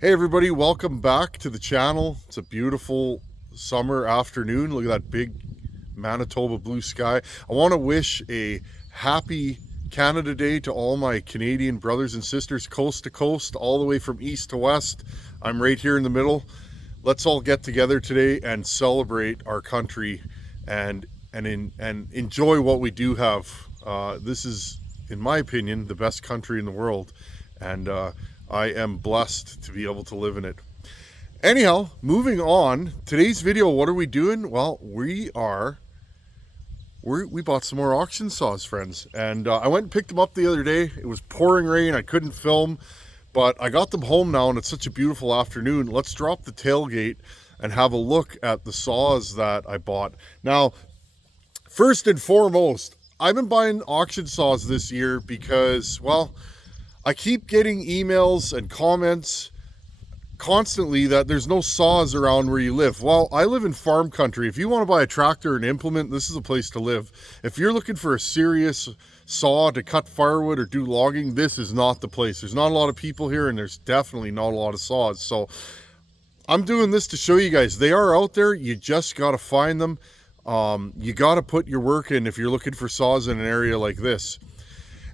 Hey everybody, welcome back to the channel. It's a beautiful summer afternoon. Look at that big Manitoba blue sky. I want to wish a happy Canada Day to all my Canadian brothers and sisters coast to coast, all the way from east to west. I'm right here in the middle. Let's all get together today and celebrate our country and enjoy what we do have. This is, in my opinion, the best country in the world, and I am blessed to be able to live in it. Anyhow, moving on. Today's video, what are we doing? Well, we bought some more auction saws, friends, and I went and picked them up the other day. It was pouring rain. I couldn't film, but I got them home now, and it's such a beautiful afternoon. Let's drop the tailgate and have a look at the saws that I bought. Now, first and foremost, I've been buying auction saws this year because, well, I keep getting emails and comments constantly that there's no saws around where you live. Well, I live in farm country. If you want to buy a tractor and implement, this is a place to live. If you're looking for a serious saw to cut firewood or do logging, this is not the place. There's not a lot of people here, and there's definitely not a lot of saws. So I'm doing this to show you guys they are out there. You just got to find them. You got to put your work in if you're looking for saws in an area like this.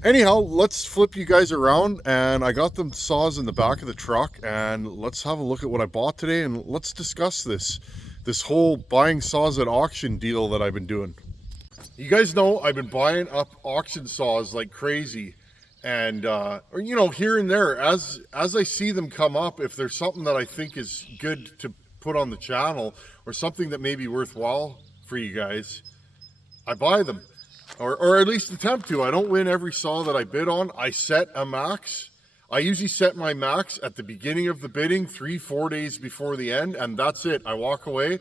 Anyhow, let's flip you guys around, and I got them saws in the back of the truck, and let's have a look at what I bought today, and let's discuss this whole buying saws at auction deal that I've been doing. You guys know I've been buying up auction saws like crazy, and or, you know, here and there as I see them come up. If there's something that I think is good to put on the channel or something that may be worthwhile for you guys, I buy them. Or at least attempt to. I don't win every saw that I bid on. I set a max. I usually set my max at the beginning of the bidding, 3-4 days before the end, and that's it. I walk away,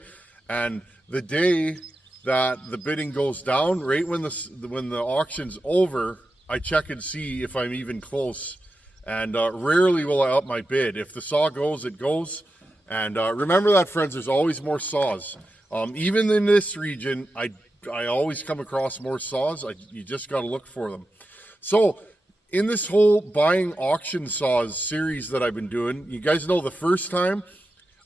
and the day that the bidding goes down, right when the auction's over, I check and see if I'm even close. And rarely will I up my bid. If the saw goes, it goes. And remember that, friends, there's always more saws. Even in this region, I always come across more saws. You just got to look for them. So in this whole buying auction saws series that I've been doing, you guys know the first time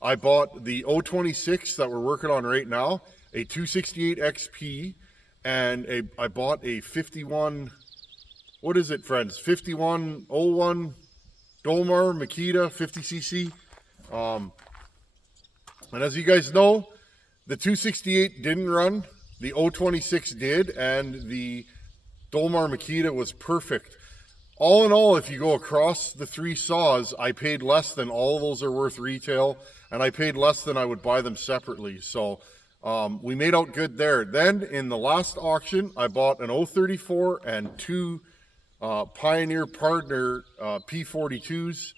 I bought the 026 that we're working on right now, a 268 XP, and I bought a 51, what is it, friends? 5101 Dolmar Makita 50cc. And as you guys know, the 268 didn't run. The 026 did, and the Dolmar Makita was perfect. All in all, if you go across the three saws, I paid less than all of those are worth retail, and I paid less than I would buy them separately. So we made out good there. Then in the last auction, I bought an 034 and two Pioneer Partner P42s.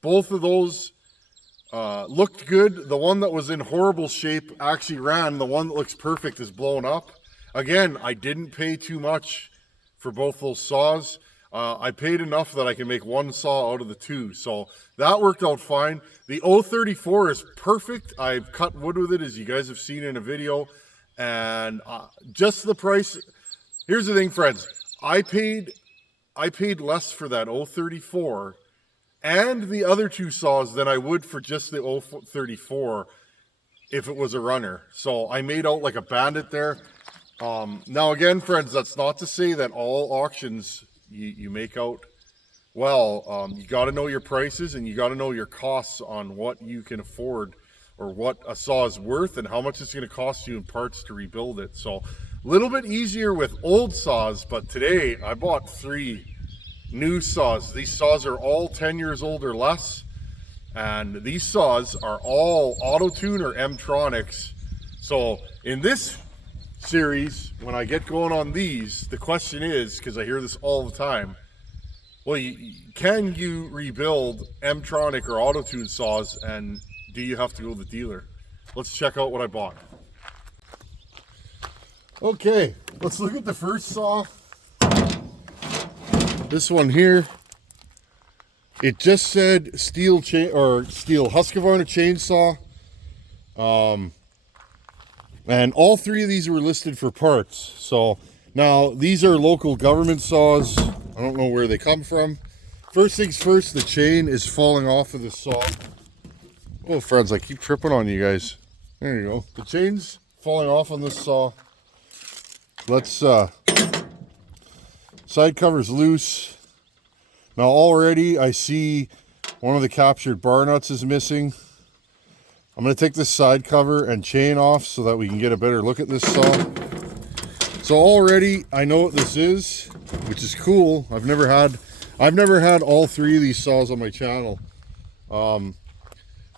Both of those looked good. The one that was in horrible shape actually ran. The one that looks perfect is blown up. Again, I didn't pay too much for both those saws. I paid enough that I can make one saw out of the two. So that worked out fine. The 034 is perfect. I've cut wood with it, as you guys have seen in a video. And just the price. Here's the thing, friends. I paid less for that 034 and the other two saws than I would for just the 034 if it was a runner. So I made out like a bandit there. Now again, friends, that's not to say that all auctions you make out well. You got to know your prices, and you got to know your costs on what you can afford, or what a saw is worth, and how much it's going to cost you in parts to rebuild it. So a little bit easier with old saws, but today I bought 3 new saws. These saws are all 10 years old or less, and these saws are all auto-tune or M-tronics. So in this series, when I get going on these, the question is, because I hear this all the time, well, can you rebuild M-tronic or auto-tune saws, and do you have to go to the dealer? Let's check out what I bought. Okay, let's look at the first saw. This one here, it just said Stihl Husqvarna chainsaw, and all 3 of these were listed for parts. So now these are local government saws. I don't know where they come from. First things first, the chain is falling off of the saw. Oh, friends, I keep tripping on you guys. There you go. The chain's falling off on this saw. Let's, side cover's loose. Now already I see one of the captured bar nuts is missing. I'm going to take this side cover and chain off so that we can get a better look at this saw. So already I know what this is, which is cool. I've never had all three of these saws on my channel.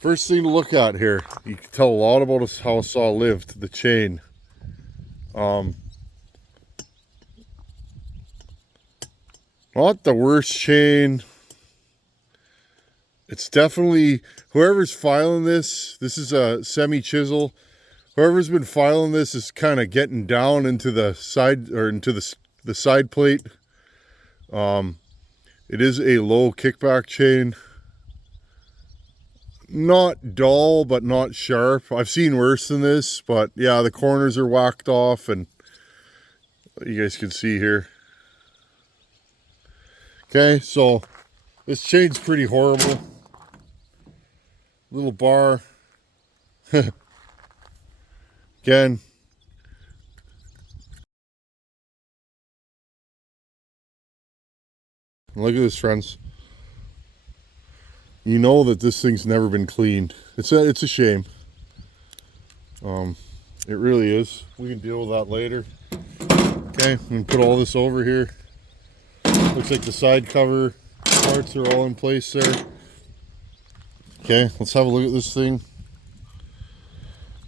First thing to look at here, you can tell a lot about how a saw lived, the chain. Not the worst chain. It's definitely, whoever's filing this is a semi-chisel. Whoever's been filing this is kind of getting down into the side, or into the side plate. It is a low kickback chain. Not dull, but not sharp. I've seen worse than this, but yeah, the corners are whacked off, and you guys can see here. Okay, so this chain's pretty horrible. Little bar. Again. Look at this, friends. You know that this thing's never been cleaned. It's a shame. It really is. We can deal with that later. Okay, I'm gonna put all this over here. Looks like the side cover parts are all in place there. Okay, let's have a look at this thing.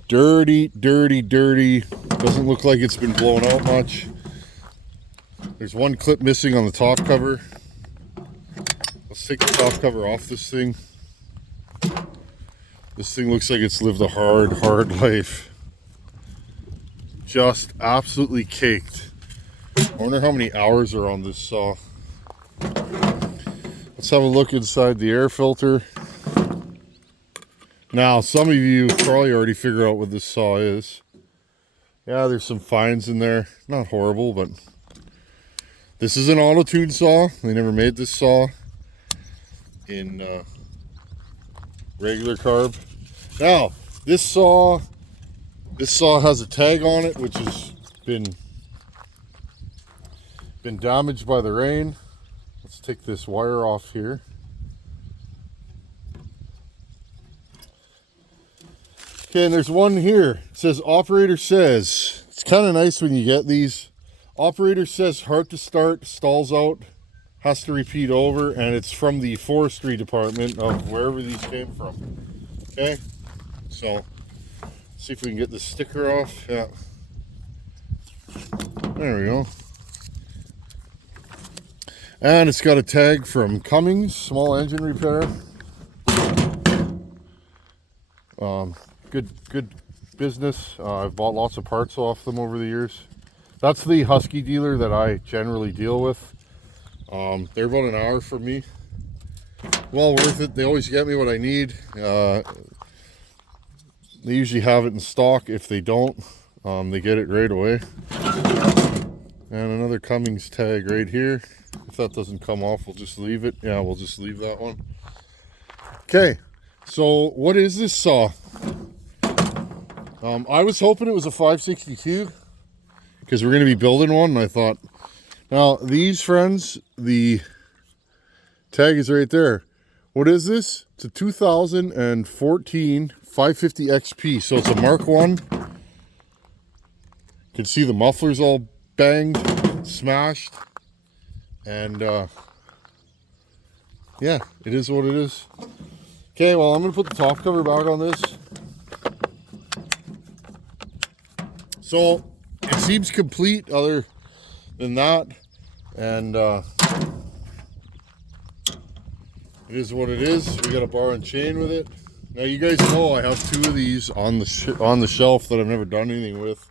Dirty, dirty, dirty. Doesn't look like it's been blown out much. There's one clip missing on the top cover. Let's take the top cover off this thing. This thing looks like it's lived a hard, hard life. Just absolutely caked. I wonder how many hours are on this saw. Let's have a look inside the air filter. Now, some of you probably already figured out what this saw is. Yeah, there's some fines in there. Not horrible, but this is an auto-tune saw. They never made this saw in regular carb. Now, this saw has a tag on it, which has been damaged by the rain. Let's take this wire off here. Okay, and there's one here. It says operator says. It's kind of nice when you get these. Operator says hard to start, stalls out, has to repeat over, and it's from the forestry department of wherever these came from. Okay, so see if we can get the sticker off. Yeah, there we go. And it's got a tag from Cummings, small engine repair. Good business. I've bought lots of parts off them over the years. That's the Husky dealer that I generally deal with. They're about an hour from me. Well worth it. They always get me what I need. They usually have it in stock. If they don't, they get it right away. And another Cummings tag right here. If that doesn't come off, we'll just leave it. Yeah, we'll just leave that one. Okay, so what is this saw? I was hoping it was a 562 because we're going to be building one, and I thought, now these, friends, the tag is right there. What is this? It's a 2014 550 XP, so it's a Mark 1. You can see the muffler's all banged, smashed, and yeah, it is what it is. Okay, well, I'm going to put the top cover back on this. So it seems complete other than that, and it is what it is. We got a bar and chain with it. Now you guys know I have two of these on the shelf that I've never done anything with.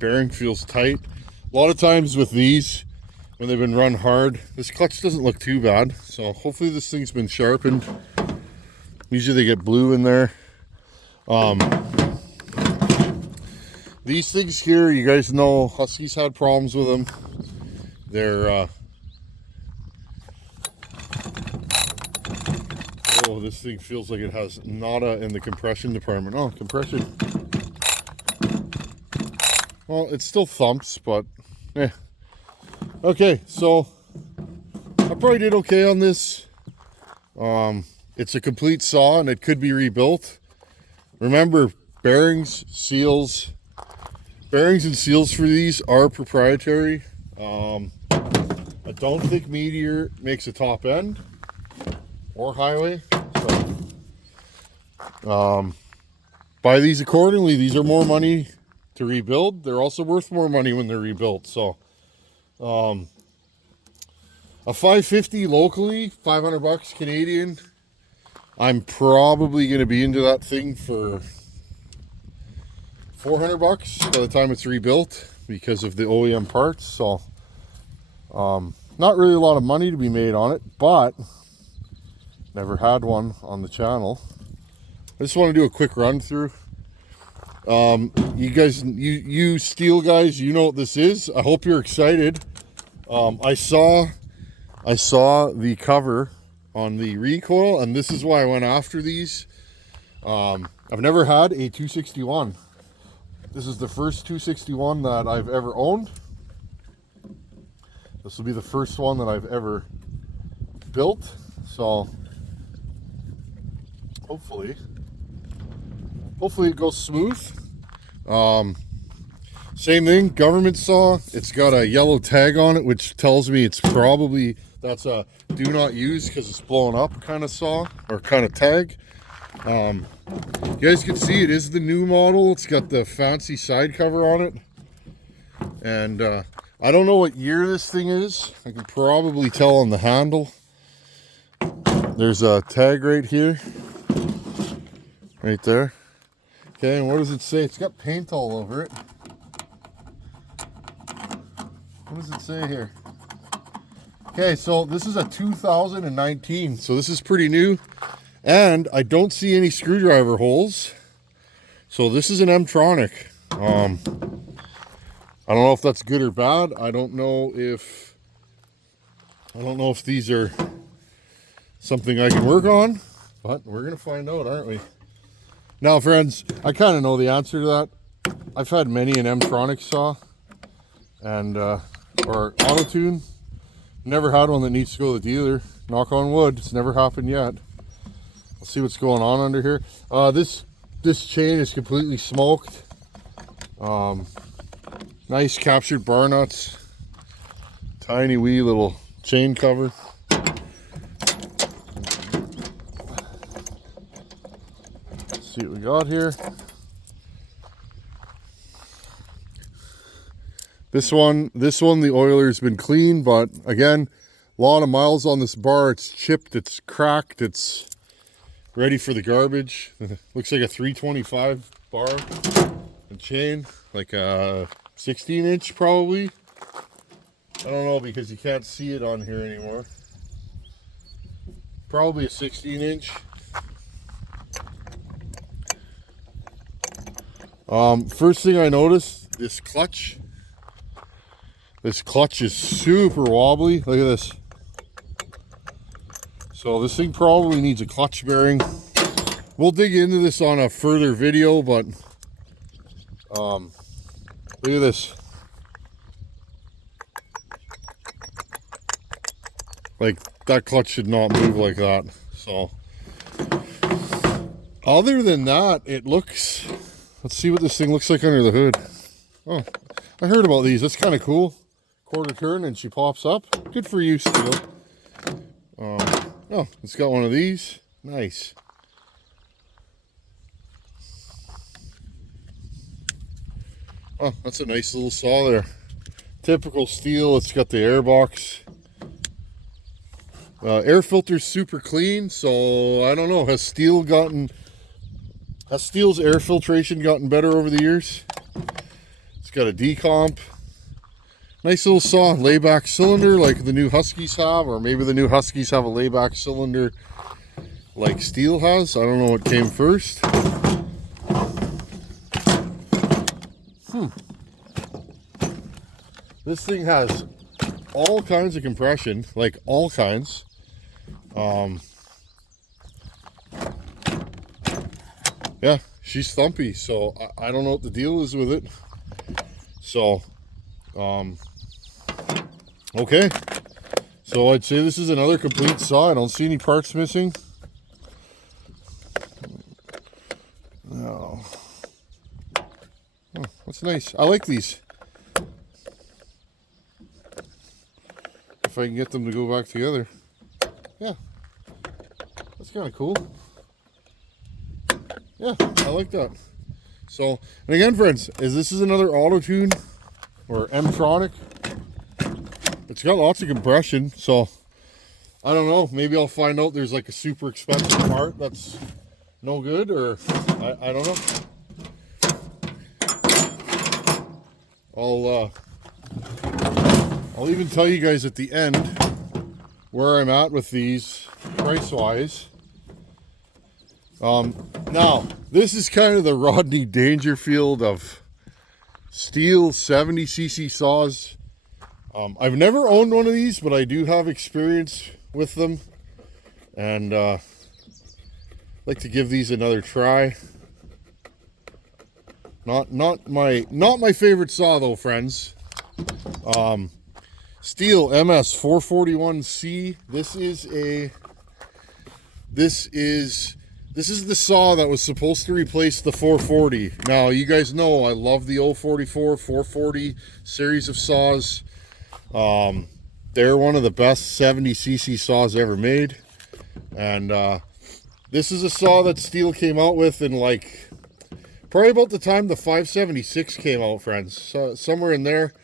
Bearing feels tight. A lot of times with these, when they've been run hard, this clutch doesn't look too bad. So hopefully this thing's been sharpened. Usually they get blue in there. These things here, you guys know Huskies had problems with them. They're oh, this thing feels like it has nada in the compression department. Oh, compression. Well, it still thumps, but eh. Okay, so I probably did okay on this. It's a complete saw and it could be rebuilt. Remember, bearings and seals for these are proprietary. I don't think Meteor makes a top end or Highway. So buy these accordingly. These are more money to rebuild. They're also worth more money when they're rebuilt. So a 550 locally, 500 bucks Canadian. I'm probably going to be into that thing for 400 bucks by the time it's rebuilt because of the OEM parts. So not really a lot of money to be made on it, but never had one on the channel. I just want to do a quick run through. You guys, you Stihl guys, you know what this is. I hope you're excited. I saw the cover on the recoil, and this is why I went after these. I've never had a 261. This is the first 261 that I've ever owned. This will be the first one that I've ever built. So hopefully it goes smooth. Same thing, government saw. It's got a yellow tag on it, which tells me it's probably, that's a do not use because it's blowing up kind of saw or kind of tag. You guys can see it is the new model. It's got the fancy side cover on it. And I don't know what year this thing is. I can probably tell on the handle. There's a tag right here. Right there. Okay, and what does it say? It's got paint all over it. What does it say here? Okay, so this is a 2019, so this is pretty new. And I don't see any screwdriver holes. So this is an M-tronic. I don't know if that's good or bad. I don't know if these are something I can work on, but we're gonna find out, aren't we? Now, friends, I kind of know the answer to that. I've had many an M-tronic saw and or auto-tune. Never had one that needs to go to the dealer. Knock on wood, it's never happened yet. Let's see what's going on under here. This chain is completely smoked. Nice captured bar nuts. Tiny wee little chain cover. Let's see what we got here. This one, the oiler's been clean, but again, a lot of miles on this bar. It's chipped, it's cracked, it's ready for the garbage. Looks like a 325 bar and chain, like a 16-inch probably. I don't know because you can't see it on here anymore. Probably a 16-inch. First thing I noticed, this clutch. This clutch is super wobbly. Look at this. So this thing probably needs a clutch bearing. We'll dig into this on a further video, but look at this. Like, that clutch should not move like that. So other than that, it looks, let's see what this thing looks like under the hood. Oh, I heard about these. That's kind of cool. Quarter turn and she pops up. Good for you, Stihl. Oh, it's got one of these. Nice. Oh, that's a nice little saw there. Typical Stihl. It's got the air box. Air filter's super clean, so I don't know. Has Stihl's air filtration gotten better over the years? It's got a decomp. Nice little saw, layback cylinder like the new Huskies have, or maybe the new Huskies have a layback cylinder like Stihl has. I don't know what came first. This thing has all kinds of compression, like all kinds. Yeah, she's thumpy, so I don't know what the deal is with it. So, okay. So I'd say this is another complete saw. I don't see any parts missing. No. Oh, that's nice. I like these. If I can get them to go back together. Yeah. That's kind of cool. Yeah, I like that. So, and again, friends, this is another auto tune or M-tronic. It's got lots of compression, so I don't know. Maybe I'll find out there's like a super expensive part that's no good, or I don't know. I'll even tell you guys at the end where I'm at with these price-wise. Now, this is kind of the Rodney Dangerfield of Stihl 70cc saws. I've never owned one of these, but I do have experience with them, and like to give these another try. Not my favorite saw though, friends. Stihl MS 441C. This is the saw that was supposed to replace the 440. Now, you guys know I love the 044, 440 series of saws. They're one of the best 70cc saws ever made. And this is a saw that Stihl came out with in like probably about the time the 576 came out, friends. So, somewhere in there.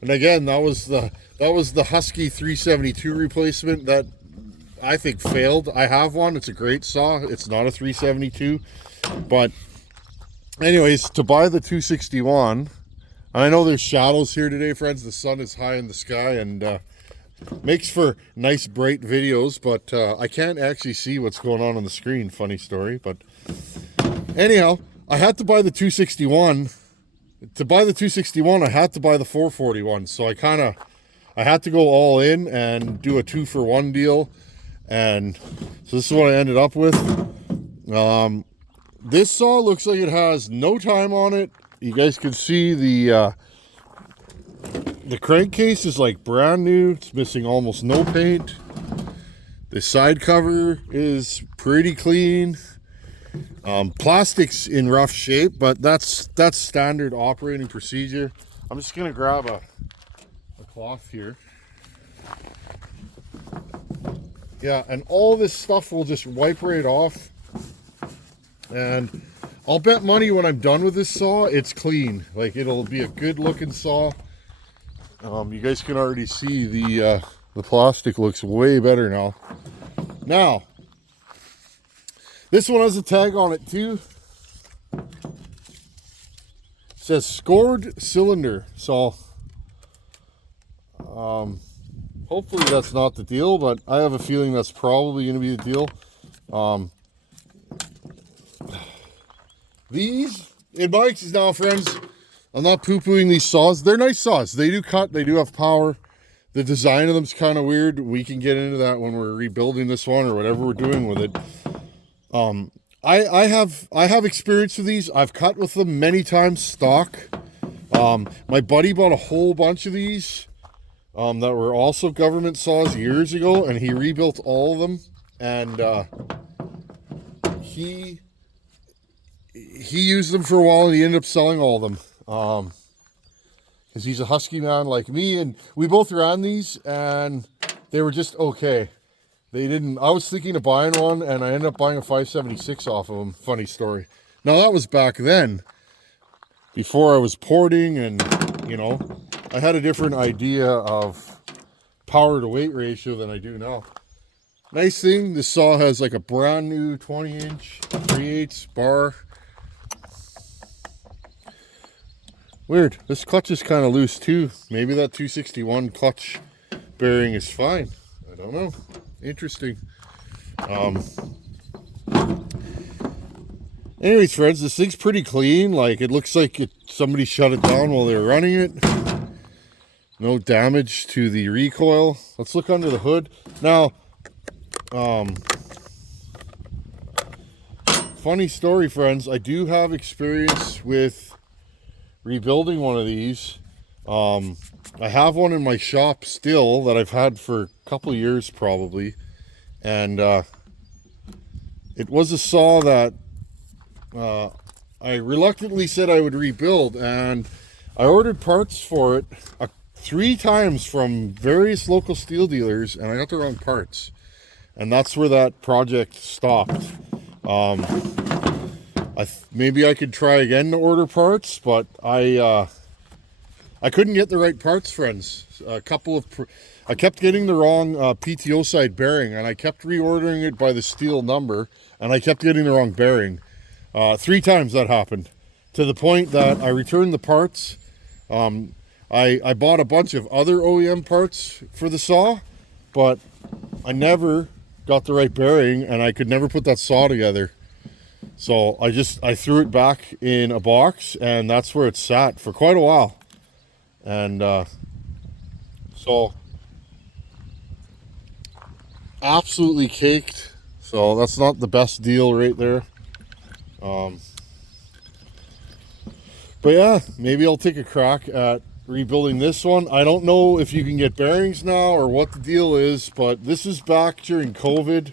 And again, that was the Husky 372 replacement that I think failed. I have one. It's a great saw. It's not a 372. But anyways, to buy the 261, I know there's shadows here today, friends. The sun is high in the sky and makes for nice bright videos, but I can't actually see what's going on the screen. Funny story. But anyhow, I had to buy the 261. To buy the 261, I had to buy the 441. So I had to go all in and do a 2-for-1 deal. And so this is what I ended up with. This saw looks like it has no time on it. You guys can see the crankcase is like brand new. It's missing almost no paint. The side cover is pretty clean. Plastic's in rough shape, but that's standard operating procedure. I'm just gonna grab a cloth here. Yeah, and all this stuff will just wipe right off. And I'll bet money when I'm done with this saw, it's clean. Like, it'll be a good looking saw. You guys can already see the plastic looks way better now. Now, this one has a tag on it too. It says scored cylinder. So, hopefully that's not the deal, but I have a feeling that's probably going to be the deal. These, in bikes now, friends, I'm not poo-pooing these saws. They're nice saws. They do cut. They do have power. The design of them is kind of weird. We can get into that when we're rebuilding this one or whatever we're doing with it. I have experience with these. I've cut with them many times stock. My buddy bought a whole bunch of these. That were also government saws years ago, and he rebuilt all of them, and he used them for a while, and he ended up selling all of them, because he's a Husky man like me, and we both ran these, and they were just okay. I was thinking of buying one, and I ended up buying a 576 off of them. Funny story. Now, that was back then, before I was porting, and, you know, I had a different idea of power to weight ratio than I do now. Nice thing, this saw has like a brand new 20-inch 3/8 bar. Weird, this clutch is kind of loose too. Maybe that 261 clutch bearing is fine. I don't know. Interesting. Anyways, friends, this thing's pretty clean. Like, it looks like somebody shut it down while they were running it. No damage to the recoil. Let's look under the hood. Now, funny story, friends. I do have experience with rebuilding one of these. I have one in my shop still that I've had for a couple of years probably. And it was a saw that I reluctantly said I would rebuild. And I ordered parts for it 3 times from various local Stihl dealers, and I got the wrong parts, and that's where that project stopped. Maybe I could try again to order parts, but I couldn't get the right parts, friends. I kept getting the wrong PTO side bearing, and I kept reordering it by the Stihl number, and I kept getting the wrong bearing. 3 times that happened, to the point that I returned the parts. I bought a bunch of other OEM parts for the saw, but I never got the right bearing, and I could never put that saw together. So I threw it back in a box, and that's where it sat for quite a while. And so absolutely caked. So that's not the best deal right there. But yeah, maybe I'll take a crack at rebuilding this one. I don't know if you can get bearings now or what the deal is, but this is back during COVID,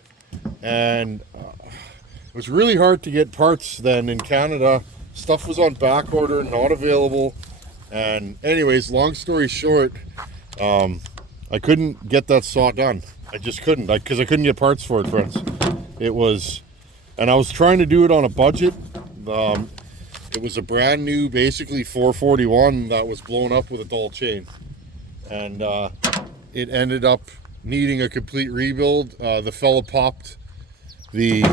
and it was really hard to get parts then in Canada. Stuff was on back order, not available. And anyways, long story short, I couldn't get that saw done. I just couldn't, because I couldn't get parts for it, friends. And I was trying to do it on a budget. It was a brand new, basically 441 that was blown up with a dull chain. And it ended up needing a complete rebuild. The fella popped the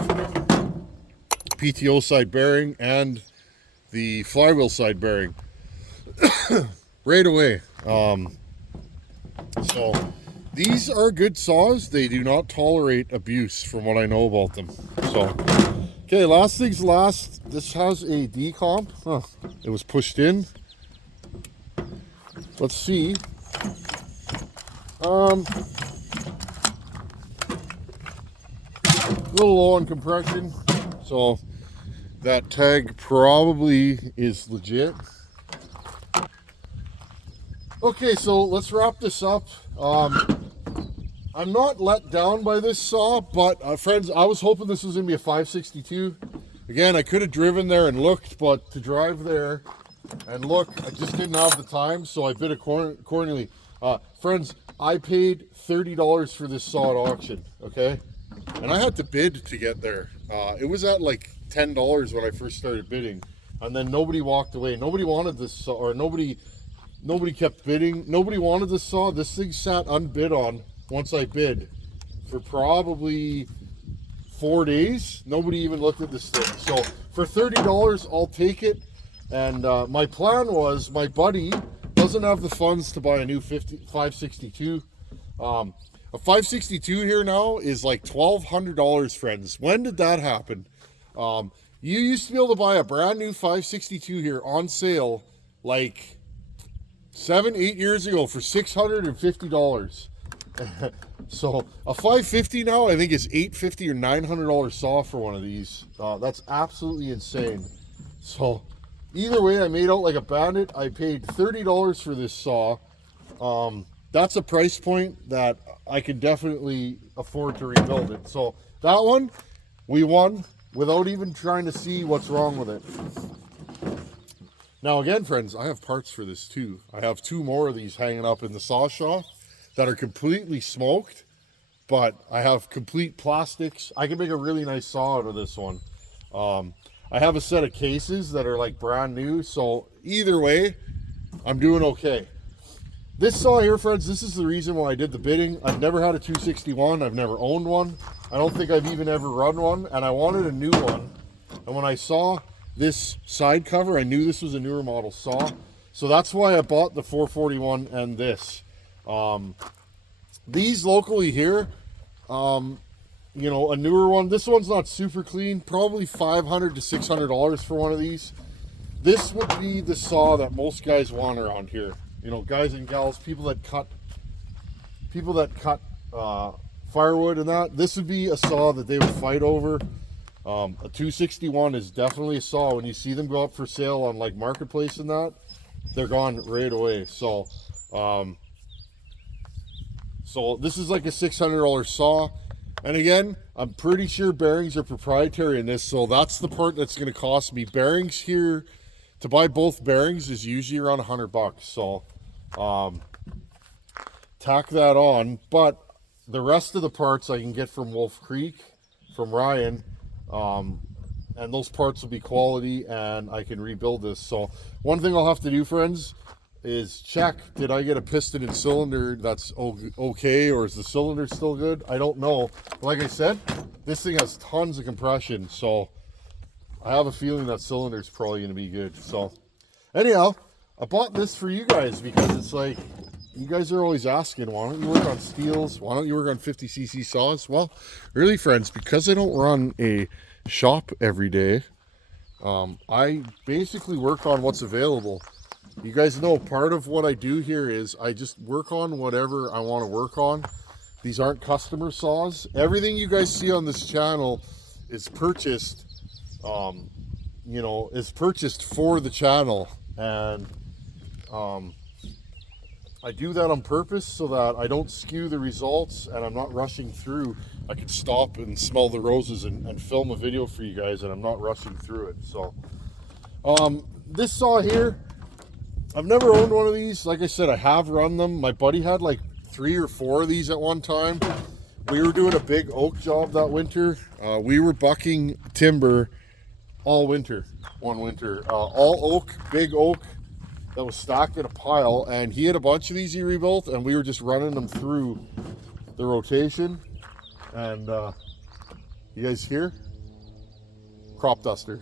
PTO side bearing and the flywheel side bearing right away. So these are good saws. They do not tolerate abuse from what I know about them. So okay, last things last. This has a decomp. It was pushed in. Let's see. A little low on compression, so that tag probably is legit. Okay, so let's wrap this up. I'm not let down by this saw, but friends, I was hoping this was gonna be a 562. Again, I could have driven there and looked, but to drive there and look, I just didn't have the time, so I bid accordingly. Friends, I paid $30 for this saw at auction, okay? And I had to bid to get there. It was at like $10 when I first started bidding, and then nobody walked away. Nobody wanted this saw, or nobody kept bidding. Nobody wanted this saw. This thing sat unbid on once I bid for probably 4 days. Nobody even looked at this thing. So for $30, I'll take it. And my plan was, my buddy doesn't have the funds to buy a new 562. A 562 here now is like $1,200, friends. When did that happen? You used to be able to buy a brand new 562 here on sale like 7-8 years ago for $650. So a 550 now, I think, is $850 or $900 saw for one of these. That's absolutely insane. So either way, I made out like a bandit. I paid $30 for this saw. That's a price point that I can definitely afford to rebuild it. So that one, we won without even trying to see what's wrong with it. Now again, friends, I have parts for this too. I have 2 more of these hanging up in the saw shop that are completely smoked, but I have complete plastics. I can make a really nice saw out of this one. I have a set of cases that are like brand new, so either way, I'm doing okay. This saw here, friends, this is the reason why I did the bidding. I've never had a 261. I've never owned one. I don't think I've even ever run one, and I wanted a new one. And when I saw this side cover, I knew this was a newer model saw. So that's why I bought the 441 and this. These locally here, you know, a newer one. This one's not super clean. Probably $500 to $600 for one of these. This would be the saw that most guys want around here. you know, guys and gals, people that cut firewood and that, this would be a saw that they would fight over. A 261 is definitely a saw. When you see them go up for sale on like Marketplace and that, they're gone right away. So so this is like a $600 saw. And again, I'm pretty sure bearings are proprietary in this, so that's the part that's going to cost me. Bearings here, to buy both bearings is usually around $100. So tack that on. But the rest of the parts I can get from Wolf Creek, from Ryan, and those parts will be quality, and I can rebuild this. So one thing I'll have to do, friends, is check, did I get a piston and cylinder that's okay, or is the cylinder still good? I don't know. Like I said, this thing has tons of compression, so I have a feeling that cylinder's probably going to be good. So anyhow, I bought this for you guys because it's like, you guys are always asking, why don't you work on Stihls? Why don't you work on 50cc saws? Well, really, friends, because I don't run a shop every day, I basically work on what's available. You guys know part of what I do here is I just work on whatever I want to work on. These aren't customer saws. Everything you guys see on this channel is purchased, you know, is purchased for the channel. And I do that on purpose so that I don't skew the results and I'm not rushing through. I could stop and smell the roses and film a video for you guys, and I'm not rushing through it. So this saw here, I've never owned one of these. Like I said, I have run them. My buddy had like 3 or 4 of these at one time. We were doing a big oak job that winter. We were bucking timber all winter, one winter. All oak, big oak that was stacked in a pile. And he had a bunch of these he rebuilt, and we were just running them through the rotation. And you guys hear? Crop duster.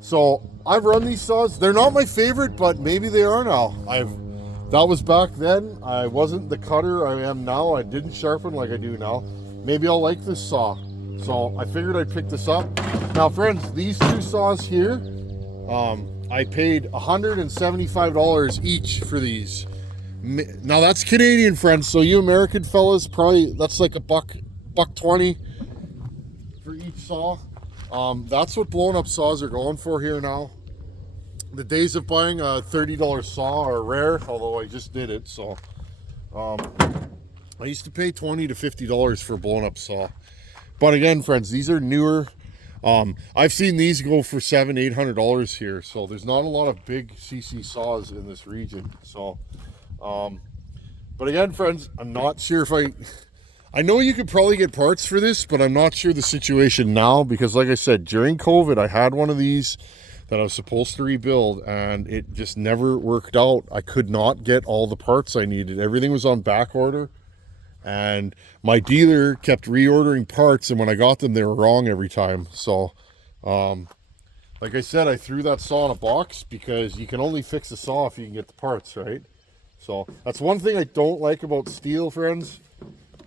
So I've run these saws. They're not my favorite, but maybe they are now. That was back then. I wasn't the cutter I am now. I didn't sharpen like I do now. Maybe I'll like this saw. So I figured I'd pick this up. Now, friends, these 2 saws here, I paid $175 each for these. Now that's Canadian, friends. So you American fellas, probably that's like $1.20 for each saw. That's what blown up saws are going for here now. The days of buying a $30 saw are rare, although I just did it. So I used to pay $20 to $50 for a blown up saw. But again, friends, these are newer. I've seen these go for $700-800 here. So there's not a lot of big CC saws in this region. So but again, friends, I'm not sure if I know you could probably get parts for this, but I'm not sure the situation now, because like I said, during COVID, I had one of these that I was supposed to rebuild, and it just never worked out. I could not get all the parts I needed. Everything was on back order, and my dealer kept reordering parts, and when I got them, they were wrong every time. So, like I said, I threw that saw in a box because you can only fix a saw if you can get the parts, right? So that's one thing I don't like about Stihl, friends.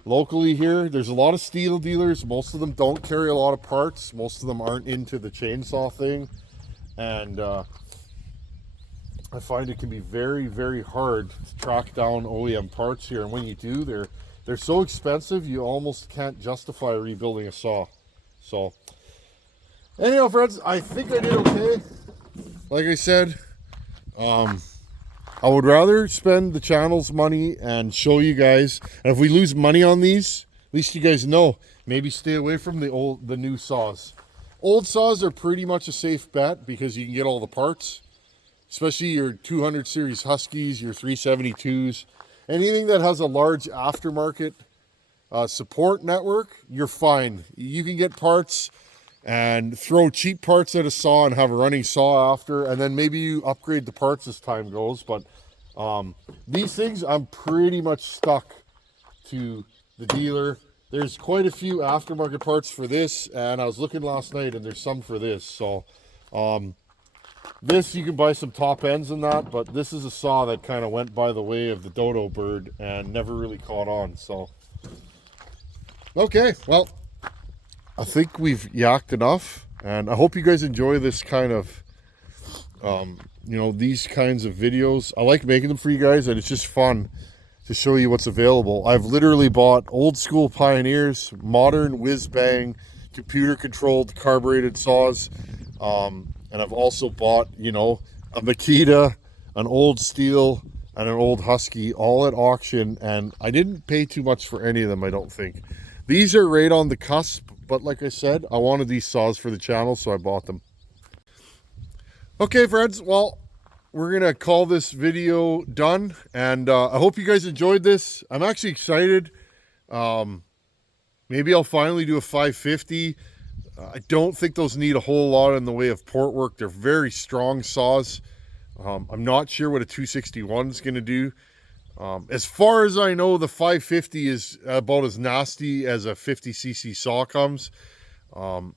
Locally here, there's a lot of Stihl dealers. Most of them don't carry a lot of parts. Most of them aren't into the chainsaw thing. And I find it can be very, very hard to track down OEM parts here. And when you do, they're so expensive, you almost can't justify rebuilding a saw. So anyhow, friends, I think I did okay. Like I said, I would rather spend the channel's money and show you guys. And if we lose money on these, at least you guys know, maybe stay away from the new saws. Old saws are pretty much a safe bet because you can get all the parts, especially your 200 series Huskies, your 372s, anything that has a large aftermarket support network, you're fine. You can get parts and throw cheap parts at a saw and have a running saw after, and then maybe you upgrade the parts as time goes. But these things, I'm pretty much stuck to the dealer. There's quite a few aftermarket parts for this, and I was looking last night and there's some for this. So this, you can buy some top ends in that, but this is a saw that kind of went by the way of the dodo bird and never really caught on. So okay, well, I think we've yacked enough, and I hope you guys enjoy this kind of You know, these kinds of videos, I like making them for you guys, and it's just fun to show you what's available. I've literally bought old school Pioneers, modern whiz bang, computer controlled carbureted saws. And I've also bought, you know, a Makita, an old Stihl, and an old Husky, all at auction. And I didn't pay too much for any of them, I don't think. These are right on the cusp, but like I said, I wanted these saws for the channel, so I bought them. Okay, friends, well, we're gonna call this video done, and I hope you guys enjoyed this. I'm actually excited. Maybe I'll finally do a 550. I don't think those need a whole lot in the way of port work. They're very strong saws. I'm not sure what a 261 is going to do. As far as I know, the 550 is about as nasty as a 50cc saw comes.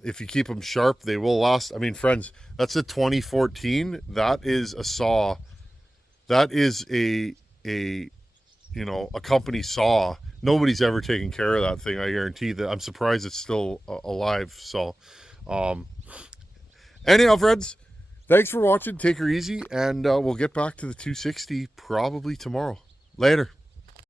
If you keep them sharp, they will last. I mean, friends, that's a 2014. That is a saw. That is a you know, a company saw. Nobody's ever taken care of that thing. I guarantee that. I'm surprised it's still alive. So, anyhow, friends, thanks for watching. Take her easy, and we'll get back to the 260 probably tomorrow. Later.